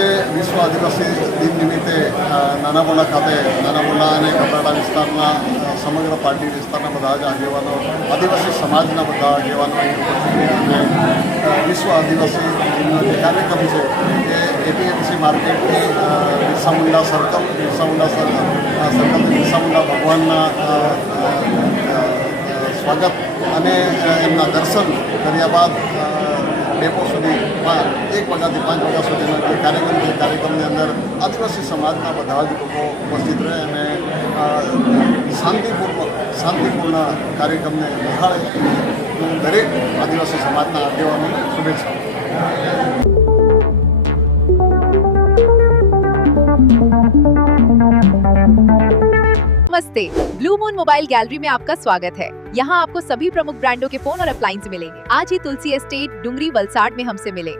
આજે વિશ્વ આદિવાસી દિન નિમિત્તે નાનાબોડા ખાતે નાનાબોડા અને કપરાડા વિસ્તારના સમગ્ર પાર્ટી વિસ્તારના બધા જ આગેવાનો આદિવાસી સમાજના બધા આગેવાનો અહીં ઉપસ્થિત રહ્યા અને વિશ્વ આદિવાસી દિનનો જે કાર્યક્રમ છે એ એપીએમસી માર્કેટથી બિરસા મુંડા સર્કલથી બિરસા મુંડા ભગવાનના સ્વાગત અને એમના દર્શન કર્યા બાદ ડેપો સુધી 1 વાગ્યાથી 5 વાગ્યા સુધીનો જે કાર્યક્રમ છે કાર્યક્રમની અંદર આદિવાસી સમાજના બધા જ લોકો ઉપસ્થિત રહે અને શાંતિપૂર્ણ કાર્યક્રમને નિહાળે હું દરેક આદિવાસી સમાજના આગેવાનોને શુભેચ્છાઓ. नमस्ते, ब्लू मून मोबाइल गैलरी में आपका स्वागत है. यहाँ आपको सभी प्रमुख ब्रांडों के फोन और अप्लायंस मिलेंगे. आज ही तुलसी एस्टेट, डुंगरी, वलसाड में हमसे मिले.